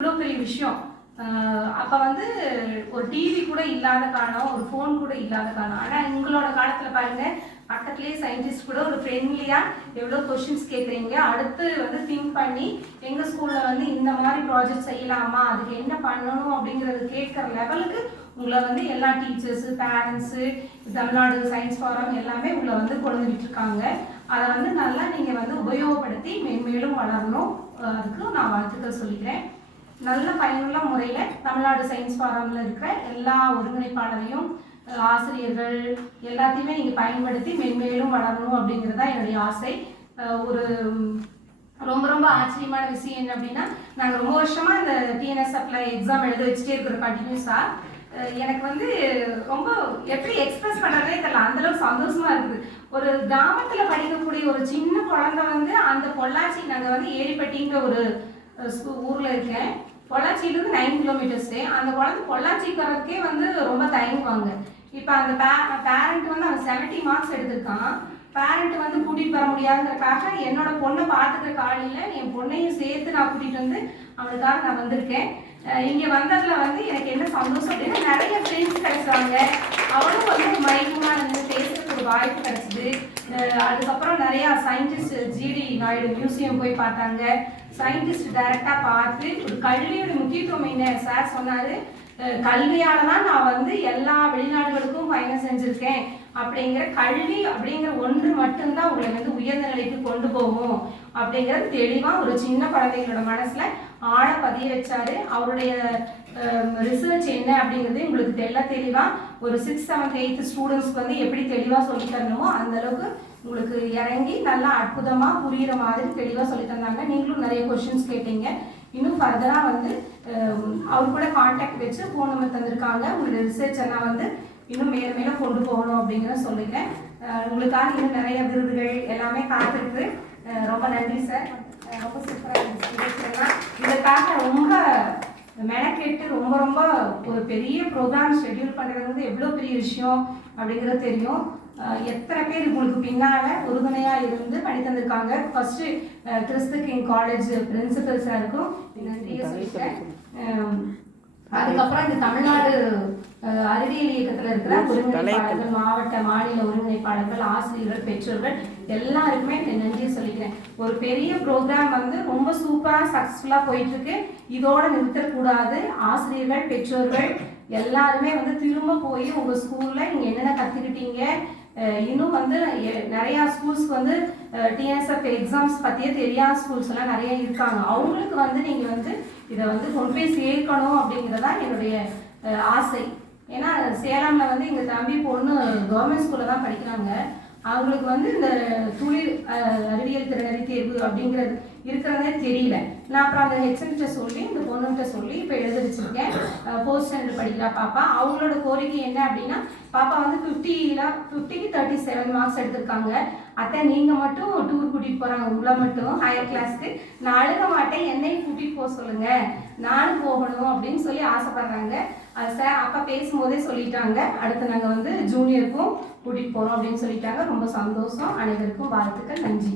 இவ்வளோ பெரிய விஷயம். அப்போ வந்து ஒரு டிவி கூட இல்லாத காலம் ஒரு ஃபோன் கூட இல்லாத காலம் ஆனால் உங்களோட காலத்தில் பாருங்க பக்கத்துலேயே சயின்டிஸ்ட் கூட ஒரு ஃப்ரெண்ட்லியாக எவ்வளோ கொஷின்ஸ் கேட்குறீங்க அடுத்து வந்து திங்க் பண்ணி எங்கள் ஸ்கூலில் வந்து இந்த மாதிரி ப்ராஜெக்ட் செய்யலாமா? அதுக்கு என்ன பண்ணணும் அப்படிங்கிறது கேட்குற லெவலுக்கு உங்களை வந்து எல்லா teachers parents Tamil Nadu science forum எல்லாமே உங்களை வந்து கொண்டு இருக்காங்க அதை வந்து நல்லா நீங்கள் வந்து உபயோகப்படுத்தி மென்மேலும் வளரணும். அதுக்கு நான் வாழ்த்துக்கள் சொல்லிக்கிறேன். நல்ல பயனுள்ள முறையில் தமிழ்நாடு சயின்ஸ் ஃபாரமில் இருக்கிற எல்லா ஒருங்கிணைப்பாளரையும் ஆசிரியர்கள் எல்லாத்தையுமே நீங்கள் பயன்படுத்தி மென்மேலும் வளரணும் அப்படிங்கிறது தான் என்னுடைய ஆசை. ஒரு ரொம்ப ரொம்ப ஆச்சரியமான விஷயம் என்ன அப்படின்னா நாங்கள் ரொம்ப வருஷமாக இந்த டிஎன்எஸ்எஃப்ல எக்ஸாம் எழுத வச்சுட்டே இருக்கிறோம் கண்டினியூஸாக எனக்கு வந்து ரொம்ப எப்படி எக்ஸ்பிரஸ் பண்ணுறதே தெரியல. அந்தளவுக்கு சந்தோஷமாக சந்தோஷமா இருக்குது. ஒரு கிராமத்தில் படிக்கக்கூடிய ஒரு சின்ன குழந்தை வந்து அந்த பொள்ளாச்சி நாங்கள் வந்து ஏரிப்பட்டிங்கிற ஒரு ஊரில் இருக்கேன். பொள்ளாச்சியிலேருந்து நைன் கிலோமீட்டர்ஸு அந்த குழந்தை பொள்ளாச்சிக்கு வரதுக்கே வந்து ரொம்ப தயங்குவாங்க. இப்போ அந்த பேரண்ட் வந்து அவன் செவன்ட்டி மார்க்ஸ் எடுத்திருக்கான். பேரண்ட் வந்து கூட்டிகிட்டு வர முடியாதுங்கிறக்காக என்னோட பொண்ணை பார்த்துக்கிற காலையில் என் பொண்ணையும் சேர்த்து நான் கூட்டிகிட்டு வந்து அவனுக்காக நான் வந்திருக்கேன். இங்கே வந்ததில் வந்து எனக்கு என்ன சந்தோஷம் அப்படின்னா நிறைய ஃப்ரெண்ட்ஸ் கிடைச்சாங்க அவளும் வந்து மயக்கமாக இருந்து பேசுறதுக்கு வாய்ப்பு கிடைச்சிது. அதுக்கப்புறம் நிறைய சயின்டிஸ்ட் ஜிடி நாயுடு மியூசியம் போய் பார்த்தாங்க. சயின்டிஸ்ட் டைரக்டா பார்த்து ஒரு கல்வியோட முக்கியத்துவம் என்ன? சார் சொன்னாரு கல்வியால் கல்வியால தான் நான் வந்து எல்லா வெளிநாடுகளுக்கும் பயணம் செஞ்சிருக்கேன். அப்படிங்கிற கல்வி அப்படிங்கிற ஒன்று மட்டும்தான் உங்களை வந்து உயர்ந்த நிலைக்கு கொண்டு போகும். அப்படிங்கிறது தெளிவா ஒரு சின்ன குழந்தைங்களோட மனசுல ஆழ பதிய வச்சாரு அவருடைய ரிசர்ச் என்ன அப்படிங்கிறது உங்களுக்கு தெல்ல தெளிவா ஒரு சிக்ஸ் செவன்த் எயித்து ஸ்டூடெண்ட்ஸ்க்கு வந்து எப்படி தெளிவா சொல்லி தரணுமோ அந்த அளவுக்கு உங்களுக்கு இறங்கி நல்லா அற்புதமா புரியுற மாதிரி தெளிவா சொல்லி தந்தாங்க. நீங்களும் நிறைய கொஷின்ஸ் கேட்டீங்க. இன்னும் ஃபர்தரா வந்து அவங்க அவர் கூட காண்டாக்ட் வச்சு ஃபோன் நம்பர் தந்திருக்காங்க. உங்களுடைய ரிசர்ச் எல்லாம் வந்து இன்னும் மேல மேல கொண்டு போகணும் அப்படிங்கிறத சொல்லிக்கிறேன். உங்களுக்காக இன்னும் நிறைய விருதுகள் எல்லாமே காத்திருக்கு. ரொம்ப நன்றி சார் ரொம்ப சூப்பராக மெனக்கெட்டு ரொம்ப ரொம்ப ஒரு பெரிய ப்ரோக்ராம் ஷெட்யூல் பண்ணுறது வந்து எவ்வளோ பெரிய விஷயம் அப்படிங்கிறது தெரியும். எத்தனை பேர் உங்களுக்கு பின்னால உறுதுணையாக இருந்து பண்ணி தந்திருக்காங்க? First Christ King college principal சாருக்கும் நன்றியை சொல்லிட்டேன் அதுக்கப்புறம் இந்த தமிழ்நாடு அறிவியல் இயக்கத்தில் இருக்கிற ஒருங்கிணைப்பாளர்கள் மாவட்ட மாநில ஒருங்கிணைப்பாளர்கள் ஆசிரியர்கள் பெற்றோர்கள் எல்லாருக்குமே நன்றியை சொல்லிக்கிறேன். ஒரு பெரிய ப்ரோக்ராம் வந்து ரொம்ப சூப்பராக சக்ஸஸ்ஃபுல்லாக போயிட்டுருக்கு. இதோட நிறுத்தக்கூடாது. ஆசிரியர்கள் பெற்றோர்கள் எல்லாருமே வந்து திரும்ப போய் உங்கள் ஸ்கூலில் நீங்கள் என்னென்ன கற்றுக்கிட்டீங்க இன்னும் வந்து எ- ஸ்கூல்ஸ்க்கு வந்து டிஎன்எஸ்எஃப் எக்ஸாம்ஸ் பற்றியே தெரியாத ஸ்கூல்ஸ் எல்லாம் நிறைய இருக்காங்க. அவங்களுக்கு வந்து நீங்கள் வந்து இதை வந்து கொண்டு போய் சேர்க்கணும் அப்படிங்கிறதா என்னுடைய ஆசை. ஏன்னா சேலம்ல வந்து எங்கள் தம்பி பொண்ணு கவர்மெண்ட் ஸ்கூலில் தான் படிக்கிறாங்க. அவங்களுக்கு வந்து இந்த தொழில் அறிவியல் திறனறி தேர்வு அப்படிங்கிறது இருக்கிறதே தெரியல. நான் அப்புறம் அந்த ஹெச்எம்கிட்ட சொல்லி இந்த பொண்ணுகிட்ட சொல்லி இப்போ எழுத வச்சிருக்கேன். ஃபோர்த் ஸ்டாண்டர்ட் படிக்கிறா பாப்பா. அவங்களோட கோரிக்கை என்ன அப்படின்னா பாப்பா வந்து ஃபிஃப்டியில் ஃபிஃப்டிக்கு தேர்ட்டி செவன் மார்க்ஸ் எடுத்திருக்காங்க. அத்தை நீங்கள் மட்டும் டூர் கூட்டிகிட்டு போகிறாங்க உங்களை மட்டும் ஹையர் கிளாஸ்க்கு நான் அழுக மாட்டேன். என்னையும் கூட்டிகிட்டு போக சொல்லுங்கள் நானும் போகணும் அப்படின்னு சொல்லி ஆசைப்படுறாங்க. சார் அப்பா பேசும்போதே சொல்லிட்டாங்க. அடுத்து நாங்கள் வந்து ஜூனியருக்கும் கூட்டிகிட்டு போகிறோம் அப்படின்னு சொல்லிட்டாங்க. ரொம்ப சந்தோஷம். அனைவருக்கும் வாழ்த்துக்கள். நன்றி.